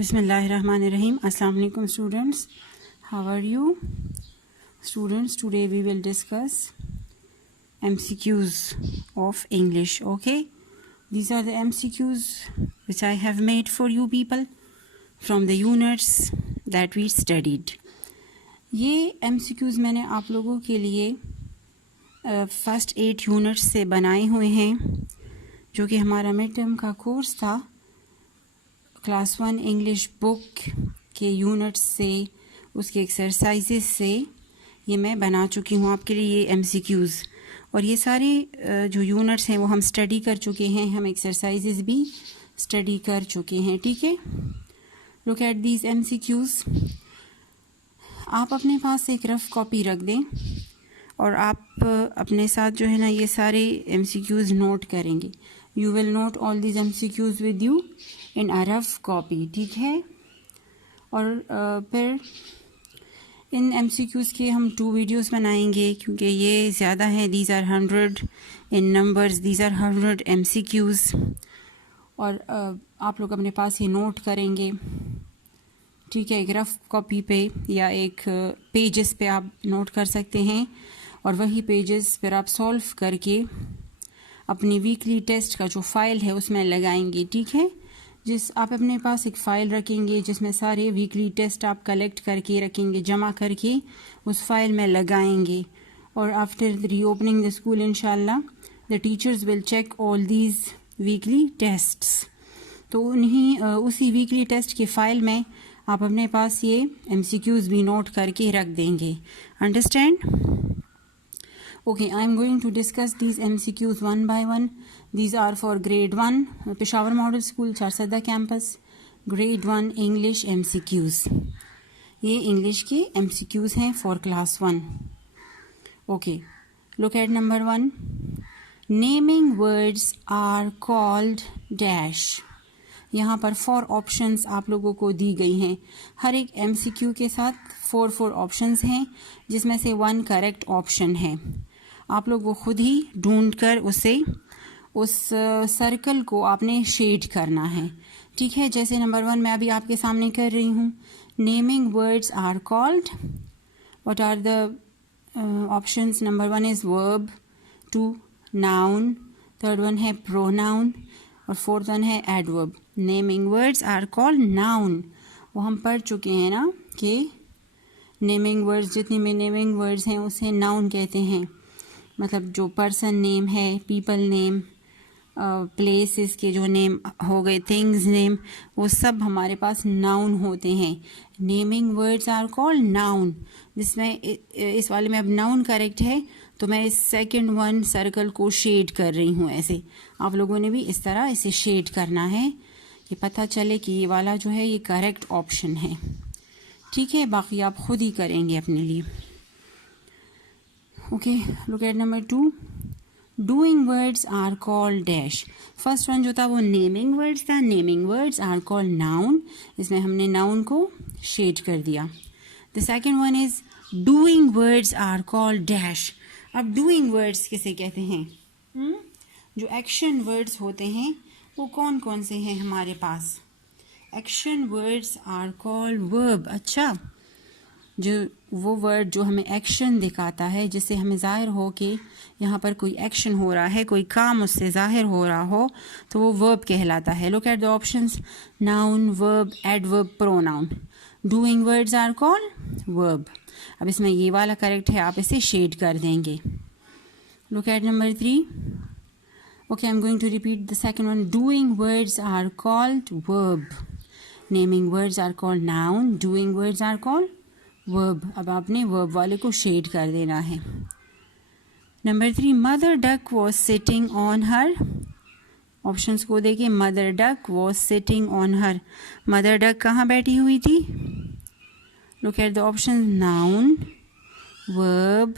Bismillahirrahmanirrahim. Assalamu alaikum students. How are you? Students, today we will discuss MCQs of English. Okay? These are the MCQs which I have made for you people from the units that we studied. ये MCQs मैंने आप लोगों के लिए first 8 units से बनाए हुए हैं, जो कि हमारा मिड टर्म का कोर्स था। क्लास 1 इंग्लिश बुक के यूनिट्स से, उसके एक्सरसाइजेस से ये मैं बना चुकी हूँ आपके लिए ये MCQs। और ये सारे जो यूनिट्स हैं वो हम स्टडी कर चुके हैं, हम एक्सरसाइजेस भी स्टडी कर चुके हैं। ठीक है, लुक एट दीज MCQs। आप अपने पास एक रफ़ कॉपी रख दें और आप अपने साथ जो है ना ये सारे MCQs नोट करेंगे। You will note all these MCQs with you in a rough copy. ठीक है, और फिर इन MCQs के हम 2 वीडियोस बनाएंगे, क्योंकि ये ज़्यादा है। These are 100 in numbers, these are 100 MCQs। और आप लोग अपने पास ये नोट करेंगे। ठीक है, एक रफ कॉपी पे या एक पेजेस पे आप नोट कर सकते हैं, और वही पेजेस फिर आप सॉल्व करके अपनी वीकली टेस्ट का जो फाइल है उसमें लगाएंगे। ठीक है, आप अपने पास एक फ़ाइल रखेंगे जिसमें सारे वीकली टेस्ट आप कलेक्ट करके रखेंगे, जमा करके उस फाइल में लगाएंगे। और after the reopening the school इंशाल्लाह the teachers will check all these weekly tests. तो उसी वीकली टेस्ट के फ़ाइल में आप अपने पास ये MCQs भी नोट करके रख देंगे। Understand? Okay, I am going to discuss these MCQs one by one. These are for grade 1, Peshawar Model School, Charsadda campus, grade 1 English MCQs. ये English के MCQs हैं for class 1. Okay, look at number 1. Naming words are called dash. यहाँ पर 4 options आप लोगों को दी गई हैं। हर एक MCQ के साथ 4 ऑप्शंस हैं, जिसमें से 1 करेक्ट ऑप्शन है। आप लोग वो खुद ही ढूंढ कर उस सर्कल को आपने शेड करना है। ठीक है, जैसे नंबर 1 मैं अभी आपके सामने कर रही हूँ। Naming words are called, what are the options? Number 1 is verb, 2 noun, third one है प्रोनाउन, और फोर्थ वन है adverb. Naming words are called noun. वो हम पढ़ चुके हैं ना कि नेमिंग वर्ड्स, जितने में नेमिंग वर्ड्स हैं उसे नाउन कहते हैं। मतलब जो पर्सन नेम है, पीपल नेम, प्लेसेस के जो नेम हो गए, थिंग्स नेम, वो सब हमारे पास नाउन होते हैं। Naming words are called noun. जिसमें इस वाले में अब नाउन करेक्ट है, तो मैं इस सेकंड 1 सर्कल को शेड कर रही हूँ। ऐसे आप लोगों ने भी इस तरह इसे शेड करना है कि पता चले कि ये वाला जो है ये करेक्ट ऑप्शन है। ठीक है, बाकी आप खुद ही करेंगे अपने लिए। Okay, look at number 2. Doing words are called dash. First one जो था वो नेमिंग वर्ड्स था। Naming words are called noun. इसमें हमने नाउन को शेड कर दिया। The second one is doing words are called dash. अब डूइंग वर्ड्स किसे कहते हैं? जो एक्शन वर्ड्स होते हैं वो कौन कौन से हैं हमारे पास? Action words are called verb. अच्छा, जो वो वर्ड जो हमें एक्शन दिखाता है, जिससे हमें ज़ाहिर हो कि यहाँ पर कोई एक्शन हो रहा है, कोई काम उससे ज़ाहिर हो रहा हो, तो वो वर्ब कहलाता है। Look at the options: noun, verb, adverb, pronoun. Doing words are called verb. अब इसमें ये वाला करेक्ट है, आप इसे शेड कर देंगे। Look at number 3. Okay, I am going to repeat the second one. Doing words are called verb. Naming words are called noun. Doing words are called verb. अब आपने वर्ब वाले को शेड कर देना है। Number 3. Mother duck was sitting on her. Options को देखिए। Mother duck was sitting on her. Mother duck कहाँ बैठी हुई थी? Look at the option: noun, verb,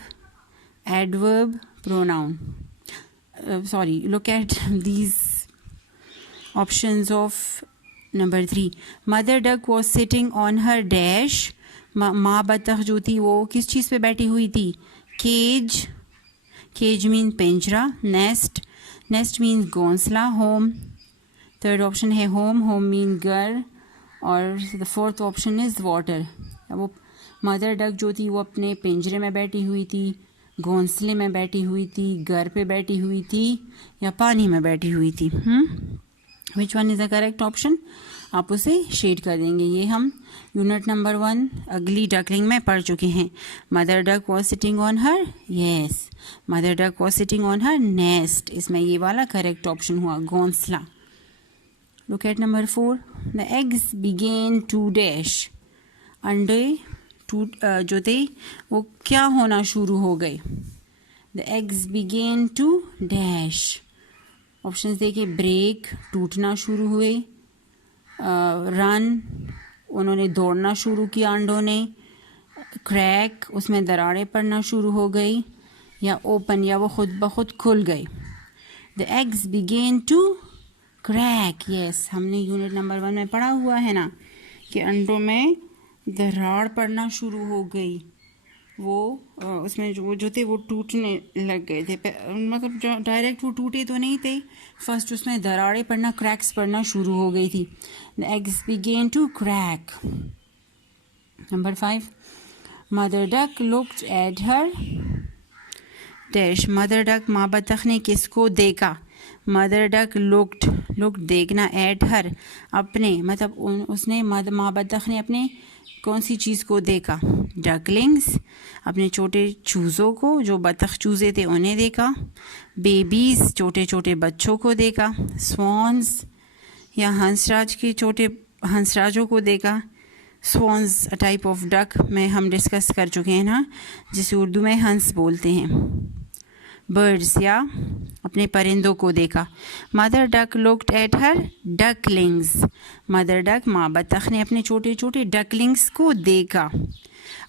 adverb, pronoun. Sorry, look at these options of number 3. Mother duck was sitting on her dash. माँ बतख जो थी वो किस चीज़ पे बैठी हुई थी? केज। केज मीन पिंजरा। नेस्ट। नेस्ट मीन्स घोंसला। होम। थर्ड ऑप्शन है होम। होम मीन घर। और the fourth option is water. वो मदर डक जो थी वो अपने पिंजरे में बैठी हुई थी, घोंसले में बैठी हुई थी, घर पे बैठी हुई थी, या पानी में बैठी हुई थी। Which one is the correct option? आप उसे शेड कर देंगे। ये हम यूनिट नंबर 1 अगली डकलिंग में पढ़ चुके हैं। Mother duck was sitting on her, yes, mother duck was sitting on her nest. इसमें ये वाला करेक्ट ऑप्शन हुआ, घोंसला। Look at number 4, the eggs begin to dash. अंडे जो थे वो क्या होना शुरू हो गए? The eggs begin to dash. Options देखिए, ब्रेक, टूटना शुरू हुए, रन, उन्होंने दौड़ना शुरू किया अंडों ने, क्रैक, उसमें दरारें पड़ना शुरू हो गई, या ओपन, या वो खुद ब खुद खुल गए। The eggs begin to crack, yes, हमने यूनिट नंबर 1 में पढ़ा हुआ है ना कि अंडों में दरार पड़ना शुरू हो गई। वो उसमें जो थे वो टूटने लग गए थे, मतलब जो डायरेक्ट वो टूटे तो नहीं थे, फर्स्ट उसमें दरारें पड़ना, क्रैक्स पड़ना शुरू हो गई थी। The eggs begin to crack. Number 5, mother duck looked at her dash. Mother duck, माँ बतख ने किसको देखा? मदर डक लुक्ड देखना, एट हर, अपने, मतलब उसने, माँ बतख ने अपने कौन सी चीज़ को देखा? डकलिंग्स, अपने छोटे चूज़ों को, जो बतख चूज़े थे उन्हें देखा। बेबीज़, छोटे छोटे बच्चों को देखा। स्वॉन्स, या हंसराज के छोटे हंसराजों को देखा। Swans a type of duck में हम डिस्कस कर चुके हैं ना, जिसे उर्दू में हंस बोलते हैं। बर्ड्स, या अपने परिंदों को देखा। Mother duck looked at her ducklings. Mother duck, माँ बतख ने अपने छोटे छोटे डकलिंग्स को देखा,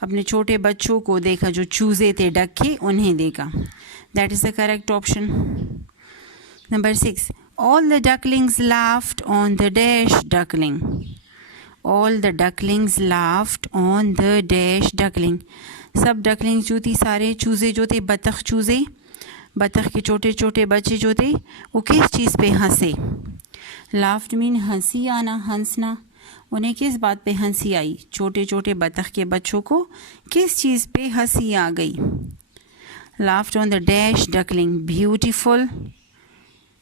अपने छोटे बच्चों को देखा, जो चूज़े थे डक के, उन्हें देखा। That is the correct option. Number 6, all the ducklings laughed on the dash duckling. All the ducklings laughed on the dash duckling. सब डकलिंग्स जो थी, सारे चूज़े जो थे, बतख चूज़े, बतख के छोटे छोटे बच्चे जो थे, वो किस चीज़ पे हंसे? लाफ्ड मीन हंसी आना, हंसना। उन्हें किस बात पे हंसी आई? छोटे छोटे बतख के बच्चों को किस चीज़ पे हंसी आ गई? Laughed on the dash duckling, beautiful,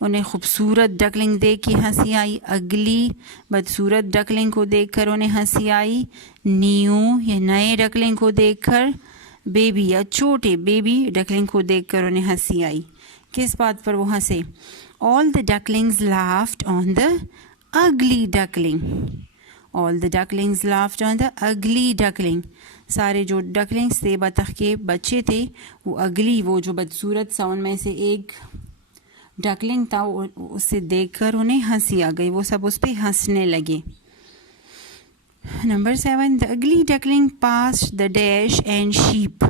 उन्हें खूबसूरत डकलिंग देख के हंसी आई। अगली, बदसूरत डकलिंग को देखकर उन्हें हंसी आई। न्यू, या नए डकलिंग को देखकर। बेबी, या छोटे बेबी डकलिंग को देखकर उन्हें हंसी आई। किस बात पर वो हंसे? All the ducklings laughed on the ugly duckling. All the ducklings laughed on the ugly duckling. सारे जो डकलिंग्स थे, बतख के बच्चे थे, वो अगली, वो जो बदसूरत सा उनमें से एक डकलिंग था, उससे देखकर उन्हें हंसी आ गई, वो सब उस पर हंसने लगे। Number 7, the ugly duckling passed the dash and sheep.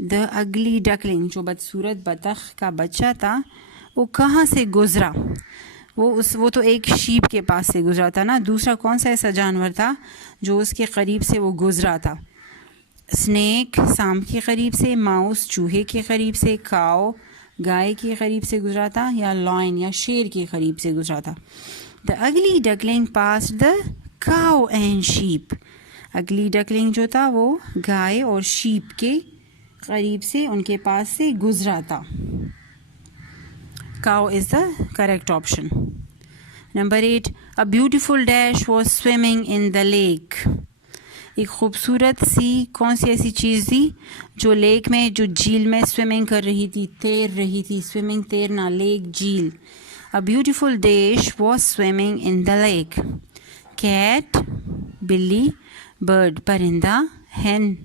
The ugly duckling, जो बदसूरत बतख का बच्चा था, वो कहाँ से गुजरा? वो तो एक शीप के पास से गुजरा था ना। दूसरा कौन सा ऐसा जानवर था जो उसके करीब से वो गुजरा था? स्नेक, सांप के करीब से, माउस, चूहे के करीब से, काओ, गाय के करीब से गुजरा था, या लॉयन, या शेर के करीब से गुजरा था? The ugly duckling passed the cow and sheep. अगली डकलिंग जो था वो गाय और शीप के करीब से, उनके पास से गुजरा था। Cow is the correct option. Number 8, a beautiful dash was swimming in the lake. एक खूबसूरत सी कौन सी ऐसी चीज़ थी जो लेक में, जो झील में स्विमिंग कर रही थी, तैर रही थी। स्विमिंग, तैरना, लेक, झील। A beautiful dash was swimming in the lake. Cat, बिल्ली, बर्ड, परिंदा, हैन,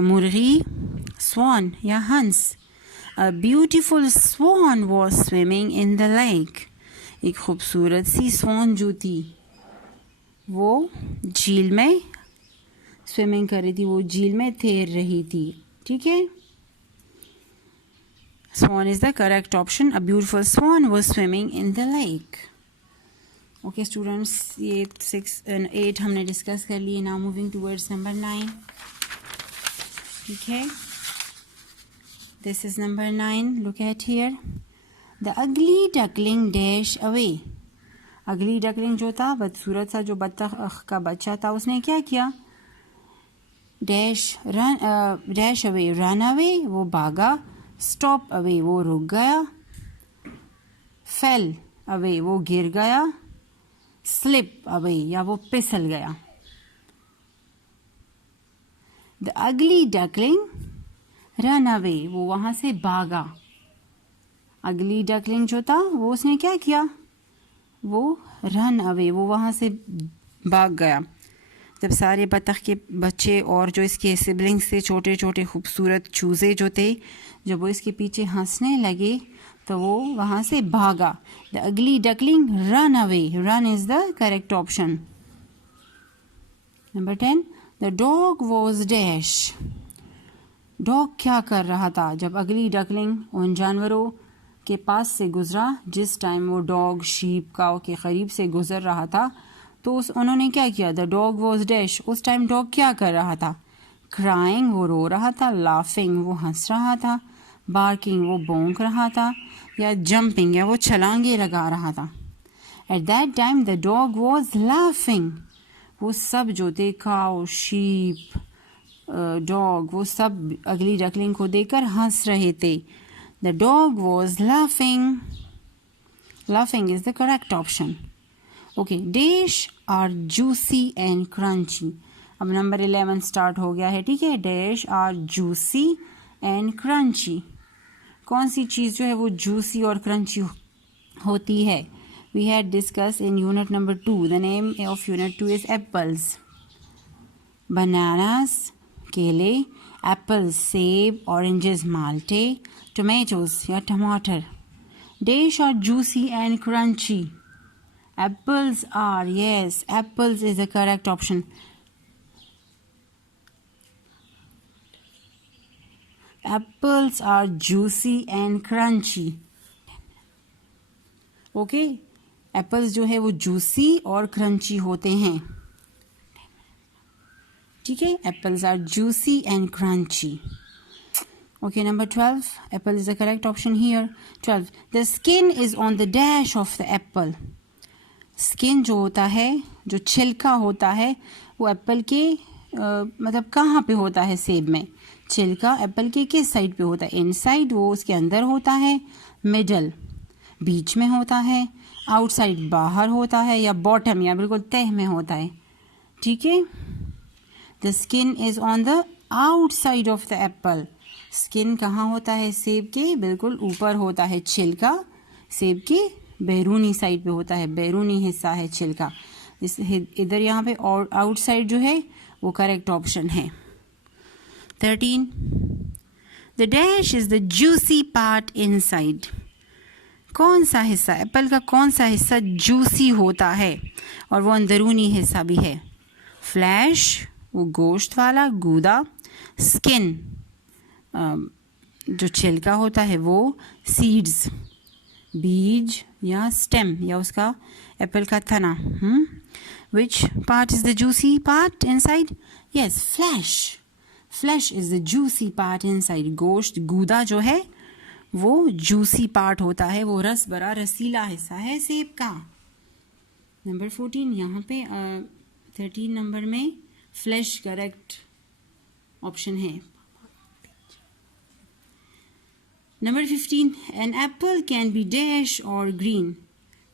मुर्गी, स्वान, या हंस। A beautiful swan was swimming in the lake. एक खूबसूरत सी स्वान जो थी वो झील में स्विमिंग कर रही थी, वो झील में तैर रही थी। ठीक है, swan is the correct option. A beautiful swan was swimming in the lake. Okay students, ये 6 and 8 हमने डिस्कस कर लिए। Now moving towards number 9। ठीक है, this is number 9. Look at here. The ugly duckling dash away. Ugly duckling जो था, बदसूरत सा जो बत्तख का बच्चा था, उसने क्या किया? डैश अवे रन अवे, वो भागा। स्टॉप अवे, वो रुक गया। फेल अवे, वो गिर गया। स्लिप अवे, या वो फिसल गया। The ugly duckling run away, वो वहां से भागा। अगली डकलिंग जो था वो उसने क्या किया? वो रन अवे, वो वहां से भाग गया। जब सारे बतख के बच्चे और जो इसके सिबलिंग्स थे, छोटे छोटे खूबसूरत चूज़े जो थे, जब वो इसके पीछे हंसने लगे तो वो वहाँ से भागा। The ugly duckling run away, run is the correct option. Number 10, the dog was dash. Dog क्या कर रहा था जब अगली डकलिंग उन जानवरों के पास से गुजरा? जिस टाइम वो डॉग शीप काऊ के करीब से गुजर रहा था, तो उन्होंने क्या किया? द डॉग वॉज डैश, उस टाइम डॉग क्या कर रहा था? क्राइंग, वो रो रहा था। लाफिंग, वो हंस रहा था। बार्किंग, वो भौंक रहा था। या जंपिंग, या वो छलांगे लगा रहा था। At that time the dog was laughing. वो सब जो थे, काऊ, शीप, डॉग, वो सब अगली डकलिंग को देखकर हंस रहे थे। The dog was laughing. Laughing is the correct option. Okay, dash are juicy and crunchy. अब नंबर 11 स्टार्ट हो गया है, ठीक है। Dash are juicy and crunchy. कौन सी चीज़ जो है वो जूसी और क्रंची होती है? We had discuss in unit number 2। The name of unit 2 is apples. Bananas, केले। एप्पल्स, सेब। ऑरेंजेस, माल्टे। टोमेटोज या टमाटर। Dash are juicy and crunchy. Apples are, yes, apples is the correct option. Apples are juicy and crunchy. Okay, apples जो है वो juicy और crunchy होते हैं, ठीक है। Apples are juicy and crunchy. Okay, number 12, apple is the correct option here. 12, the skin is on the dash of the apple. Skin जो होता है, जो छिलका होता है, वो एप्पल के मतलब कहाँ पे होता है? सेब में छिलका एप्पल के किस साइड पे होता है? इनसाइड, वो उसके अंदर होता है। मिडल, बीच में होता है। आउटसाइड, बाहर होता है। या बॉटम, या बिल्कुल तह में होता है, ठीक है। The skin is on the outside of the Apple. Skin कहाँ होता है? सेब के बिल्कुल ऊपर होता है। छिलका सेब के बैरूनी साइड पे होता है, बैरूनी हिस्सा है छिलका। इस इधर यहाँ पे और आउटसाइड जो है वो करेक्ट ऑप्शन है। 13, the dash is the juicy part inside. कौन सा हिस्सा, एप्पल का कौन सा हिस्सा जूसी होता है और वो अंदरूनी हिस्सा भी है? फ्लैश, वो गोश्त वाला गूदा। स्किन, जो छिलका होता है वो। सीड्स, बीज या स्टेम, या उसका एप्पल का तना। Which part is the juicy part inside? Yes, flash. Flash is the juicy part inside. गोश्त, गूदा जो है वो जूसी पार्ट होता है, वो रस भरा रसीला हिस्सा है सेब का। नंबर 14, यहाँ पे 13 नंबर में फ्लैश करेक्ट ऑप्शन है। Number 15, an apple can be dash और ग्रीन।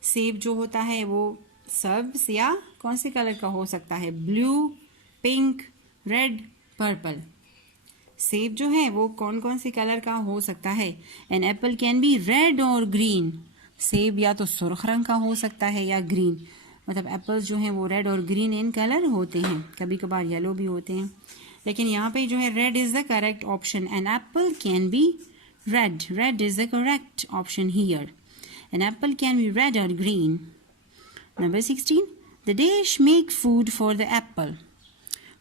सेब जो होता है वो सब्ज या कौन से कलर का हो सकता है? Blue, pink, red, purple. सेब जो है वो कौन कौन से कलर का हो सकता है? An apple can be red और ग्रीन। सेब या तो सुर्ख रंग का हो सकता है या ग्रीन, मतलब एप्पल्स जो हैं वो रेड और ग्रीन इन कलर होते हैं, कभी कभार येलो भी होते हैं, लेकिन यहाँ पे जो है red is the correct option. An apple can be red. Red is the correct option here. An apple can be red or green. Number 16, the dash make food for the apple.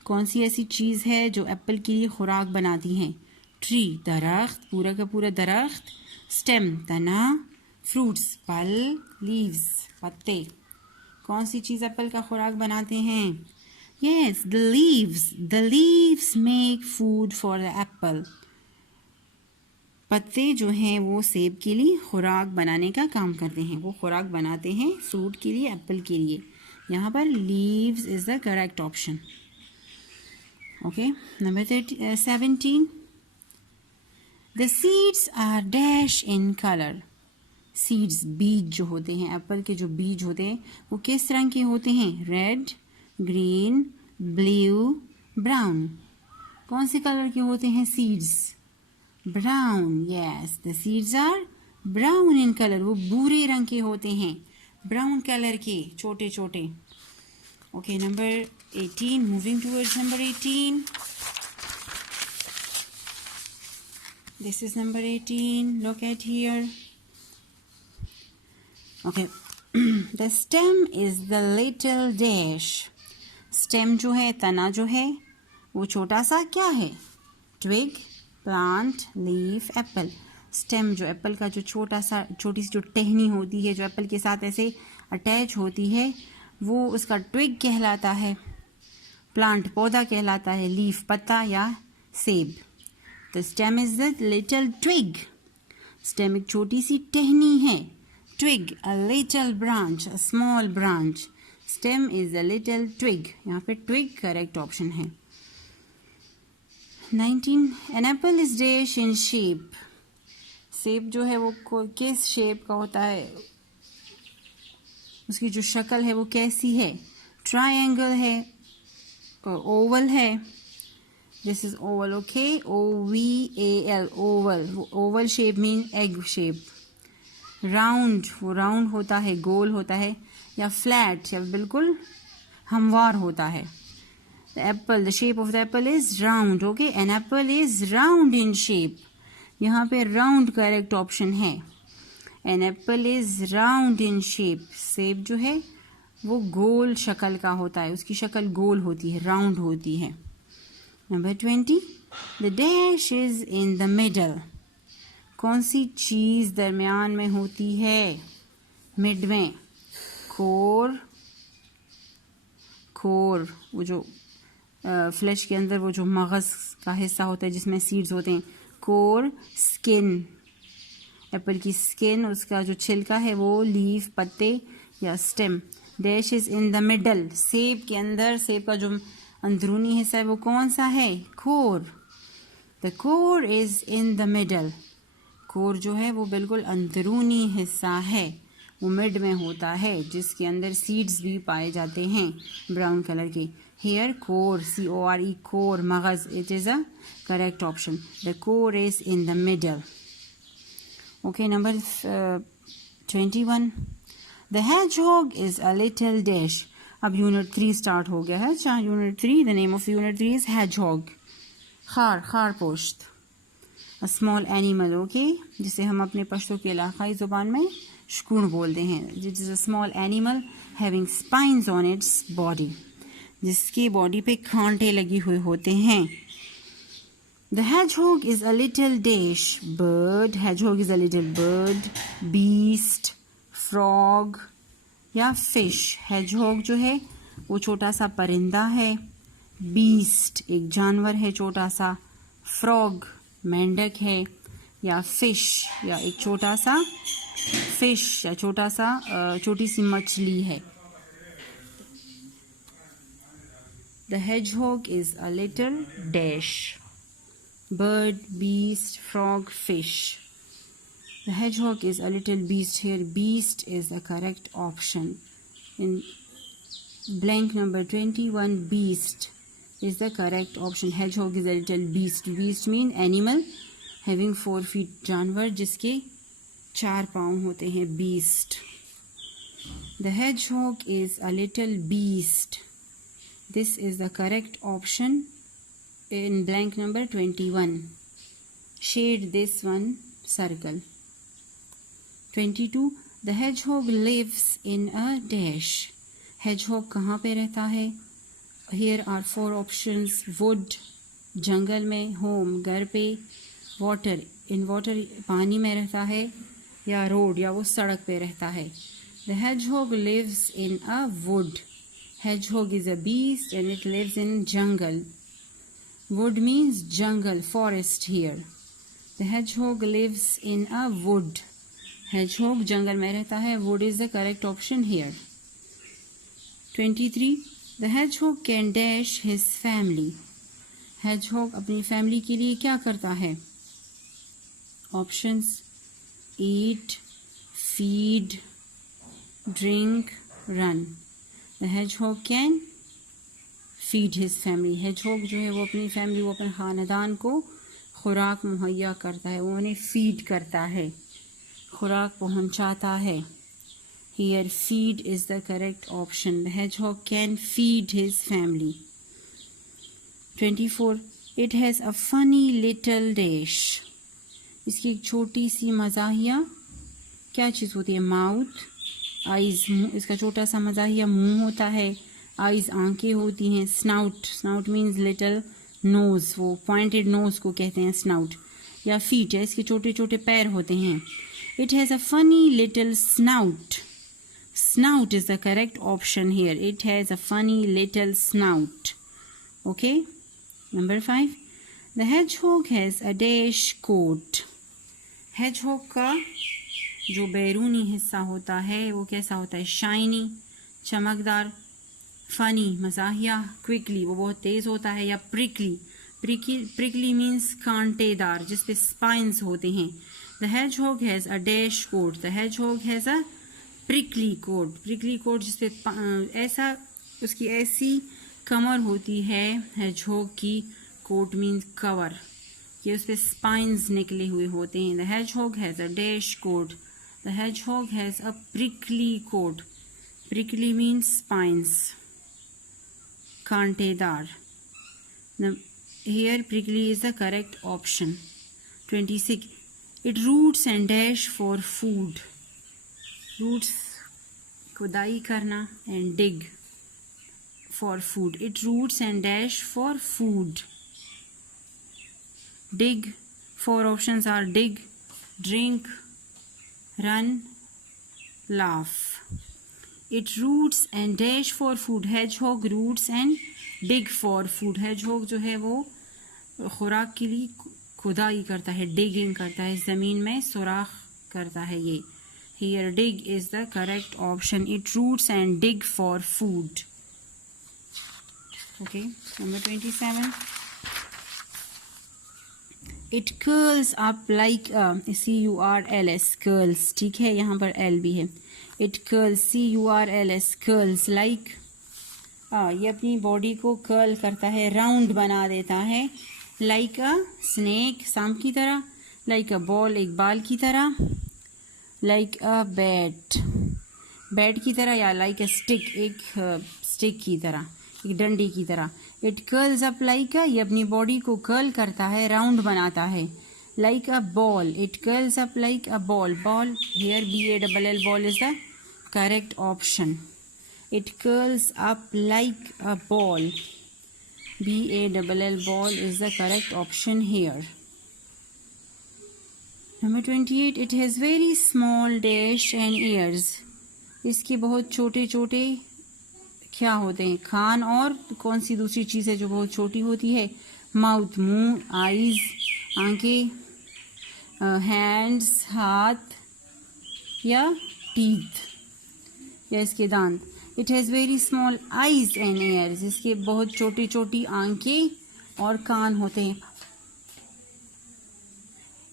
कौन सी ऐसी चीज़ है जो Apple के लिए खुराक बनाती है? Tree, दरख्त, पूरा का पूरा दरख्त। स्टेम, तना। फ्रूट्स, फल। लीव्स, पत्ते। कौन सी चीज़ एप्पल का खुराक बनाते हैं? Yes, the leaves. The leaves make food for the apple. पत्ते जो हैं वो सेब के लिए खुराक बनाने का काम करते हैं, वो खुराक बनाते हैं फ्रूट के लिए, एप्पल के लिए। यहाँ पर leaves is the correct option. Okay, number 17, the seeds are dash in colour. Seeds, बीज जो होते हैं, एप्पल के जो बीज होते हैं वो किस रंग के होते हैं? Red, green, blue, brown. कौन से कलर के होते हैं seeds? Brown. Yes, the seeds are brown in colour. वो भूरे रंग के होते हैं, ब्राउन कलर के, छोटे छोटे। Okay, number 18, moving towards number 18. This is number 18. Look at here. Okay. The stem is the little dash. Stem जो है, तना जो है, वो छोटा सा क्या है? Twig, plant, leaf, apple. Stem जो एप्पल का जो छोटा सा, छोटी सी जो टहनी होती है, जो एप्पल के साथ ऐसे अटैच होती है, वो उसका ट्विग कहलाता है। प्लांट पौधा कहलाता है, लीफ पत्ता या सेब। The stem is the little twig. Stem एक छोटी सी टहनी है। Twig a little branch, a small branch. Stem is the little twig. यहाँ पे ट्विग करेक्ट ऑप्शन है। 19, an apple is dash in shape. सेब जो है वो किस शेप का होता है? उसकी जो शक्ल है वो कैसी है? ट्रायंगल है, ओवल है। This is Oval, okay, OVAL, Oval. Oval shape mean egg shape. Round, वो राउंड होता है, गोल होता है, या फ्लैट, या बिल्कुल हमवार होता है। The apple, the shape of the apple is round. Okay, an apple is round in shape. यहाँ पे राउंड करेक्ट ऑप्शन है। An apple is round in shape. सेब जो है वो गोल शक्ल का होता है, उसकी शक्ल गोल होती है, राउंड होती है। Number 20, the dash is in the middle. कौन सी चीज दरमियान में होती है? मिड में। कोर, खोर, वो जो फ्लैश के अंदर वो जो मगज का हिस्सा होता है जिसमें सीड्स होते हैं। कोर, स्किन, एप्पल की स्किन, उसका जो छिलका है वो, लीफ पत्ते या stem. Dash is in the middle. सेब के अंदर, सेब का जो अंदरूनी हिस्सा है वो कौन सा है? Core. The core is in the middle. Core जो है वो बिल्कुल अंदरूनी हिस्सा है, वो मिड में होता है, जिसके अंदर सीड्स भी पाए जाते हैं ब्राउन कलर के। हेयर कोर, CORE, कोर, मगज, it is a correct option. The core is in the middle. Okay, number 21, the hedgehog is a little dash. अब यूनिट 3 स्टार्ट हो गया है। Unit 3, the name of unit 3 is hedgehog। खारपोश्त, a small animal, okay, जिसे हम अपने पश्तो के इलाकाई ज़ुबान में शकून बोलते हैं। It is a small animal having spines on its body, जिसकी बॉडी पे कांटे लगे हुए होते हैं। The hedgehog is a little dash bird. hedgehog is a little bird, beast, frog या फिश। hedgehog जो है वो छोटा सा परिंदा है। बीस्ट एक जानवर है छोटा सा। फ्रॉग मेंढक है, या फिश या एक छोटा सा फिश या छोटी सी मछली है। The hedgehog is a little dash bird, beast, frog, fish. The hedgehog is a little beast. Here beast is the correct option. In blank number 21, beast is the correct option. Hedgehog is a little beast. Beast mean animal having 4 feet, जानवर जिसके 4 पाँव होते हैं, beast. The hedgehog is a little beast. This is the correct option in blank number 21. Shade this one circle. 22, the hedgehog lives in a dash. Hedgehog कहाँ पे रहता है? Here are 4 options. Wood, जंगल में, home, घर पे, water, in water, पानी में रहता है, या road, या वो सड़क पे रहता है। The hedgehog lives in a wood. Hedgehog is a beast and it lives in jungle. Wood means jungle, forest here. The hedgehog lives in a wood. Hedgehog जंगल में रहता है. Wood is the correct option here. 23. The hedgehog can dash his family. Hedgehog अपनी family के लिए क्या करता है? Options: eat, feed, drink, run. The hedgehog can feed his family. Hedgehog जो है वो अपनी family, वो अपने खानदान को खुराक मुहैया करता है, वो उन्हें feed करता है, खुराक पहुंचाता है. Here feed is the correct option. The hedgehog can feed his family. 24. It has a funny little dash. इसकी एक छोटी सी मज़ाहिया क्या चीज़ होती है? माउथ, आइज़, इसका छोटा सा मज़ाहिया मुंह होता है, आइज़ आंखें होती हैं, snout, snout means little nose, वो पॉइंटेड नोज़ को कहते हैं स्नाउट, या फीट है, इसके छोटे छोटे पैर होते हैं. It has a funny little snout. Snout is the correct option here. It has a funny little snout. Okay. Number 5. The hedgehog has a dash coat. Hedgehog का जो बैरूनी हिस्सा होता है वो कैसा होता है? शाइनी, चमकदार, फनी, मज़ाहिया, क्विकली, वो बहुत तेज़ होता है, या प्रिकली. प्रिकली मीन्स कांटेदार, जिस पे स्पाइन्स होते हैं. The hedgehog has a dash coat. The hedgehog has a prickly coat. Prickly coat जिस पे ऐसा, उसकी ऐसी कमर होती है hedgehog की. कोट मीन्स कवर, ये उस पे स्पाइन्स निकले हुए होते हैं. The hedgehog has a dash coat. The hedgehog has a prickly coat. Prickly means spines, कांटेदार. Here prickly is the correct option. 26. It roots and dash for food. Roots खुदाई करना, and dig for food. It roots and dash for food. Dig, 4 options are dig, drink, run, laugh. It roots and dash for food. Hedgehog roots and dig for food. Hedgehog जो है वो खुराक के लिए खुदाई करता है, digging करता है, ज़मीन में सुराख करता है ये. Here dig is the correct option. It roots and dig for food. Okay, number 27. It curls up like a curls, curls, ठीक है, यहाँ पर L भी है. It curls, curls, curls like, ये अपनी बॉडी को कर्ल करता है, राउंड बना देता है. Like a snake, सांप की तरह. Like a ball, एक बाल की तरह. Like a bat, बैट की तरह, या like a stick, एक स्टिक की तरह, एक डंडी की तरह. It curls up like a, ये अपनी बॉडी को कर्ल करता है, राउंड बनाता है. Like a ball, it curls up like a ball. Ball, here BALL, ball is the correct option. It curls up like a ball. BALL, ball is the correct option here. Number 28. It has very small dash and ears. इसके बहुत छोटे छोटे क्या होते हैं? कान. और कौन सी दूसरी चीज़ है जो बहुत छोटी होती है? माउथ, मुंह, आईज, आंखें, हैंड्स, हाथ, या टीथ, या इसके दांत. It has very small eyes and ears. इसके बहुत छोटी छोटी आंखें और कान होते हैं.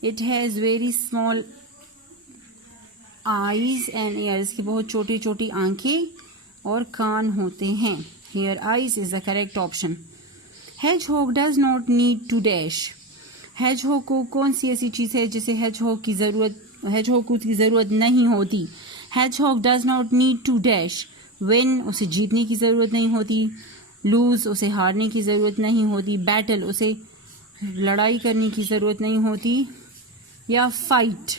It has very small eyes and ears. की बहुत छोटी छोटी आंखें और कान होते हैं. Here eyes is the correct option. Hedgehog does not need to dash. Hedgehog को कौन सी ऐसी चीज़ है जिसे hedgehog की ज़रूरत नहीं होती? Hedgehog does not need to dash. Win, उसे जीतने की ज़रूरत नहीं होती. Lose, उसे हारने की ज़रूरत नहीं होती. Battle, उसे लड़ाई करने की ज़रूरत नहीं होती. या फाइट,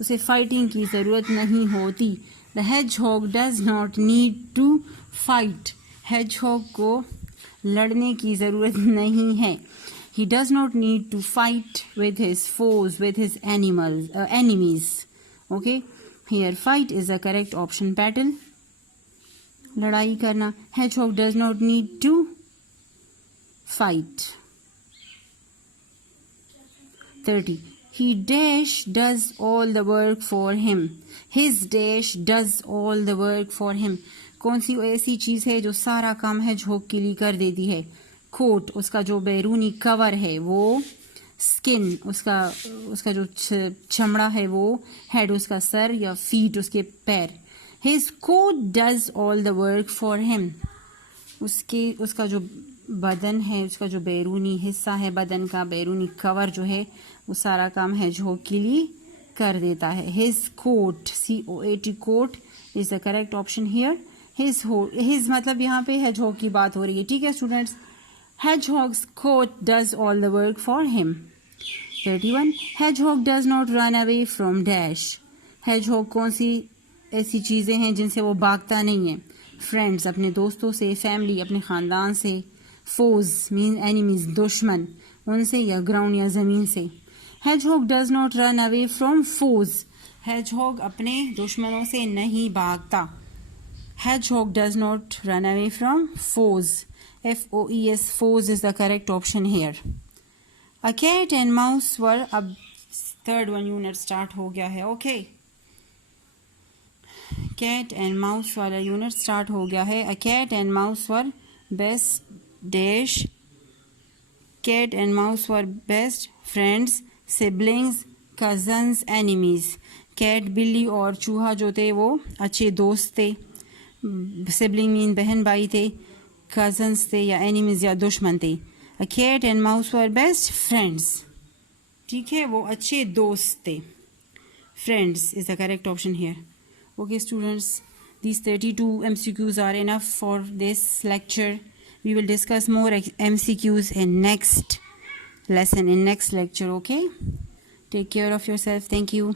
उसे फाइटिंग की ज़रूरत नहीं होती. The hedgehog does not need to fight. hedgehog को लड़ने की ज़रूरत नहीं है. He does not need to fight with his foes, with his enemies. Okay, here fight is the correct option. Battle, लड़ाई करना. hedgehog does not need to fight. 30. he dash does all the work for him. His dash does all the work for him. कौन सी ऐसी चीज़ है जो सारा काम hedgehog के लिए कर देती है? कोट, उसका जो बैरूनी कवर है वो स्किन, उसका जो चमड़ा है वो हेड, उसका सर, या फीट, उसके पैर. His coat does all the work for him. उसका जो बदन है, उसका जो बैरूनी हिस्सा है बदन का, बैरूनी कवर जो है, वो सारा काम hedgehog के लिए कर देता है. His coat, COAT, coat is the correct option here. His मतलब यहाँ पे hedgehog की बात हो रही है. ठीक है students. Hedgehog's coat does all the work for him. 31. Hedgehog does not run away from dash. Hedgehog कौन सी ऐसी चीज़ें हैं जिनसे वो भागता नहीं है? फ्रेंड्स, अपने दोस्तों से, फैमिली, अपने ख़ानदान से, फोज मीन एनिमीज, दुश्मन, उनसे, या ग्राउंड या ज़मीन से. Hedgehog does not run away from foes. Hedgehog अपने दुश्मनों से नहीं भागता. Hedgehog does not run away from foes. FOES, foes is the correct option here. A cat and mouse were, अब third one unit start हो गया है. Okay. Cat and mouse वाला यूनिट स्टार्ट हो गया है. A cat and mouse were best dash. Cat and mouse were best friends, siblings, cousins, enemies. Cat, बिल्ली और चूहा जो थे वो अच्छे दोस्त थे. Sibling मीन बहन भाई थे. Cousins थे या enemies या दुश्मन थे. A cat and mouse were best friends. ठीक है, वो अच्छे दोस्त थे. Friends is the correct option here. Okay students, these 32 MCQs are enough for this lecture. We will discuss more MCQs in next lesson, in next lecture. Okay, take care of yourself. Thank you.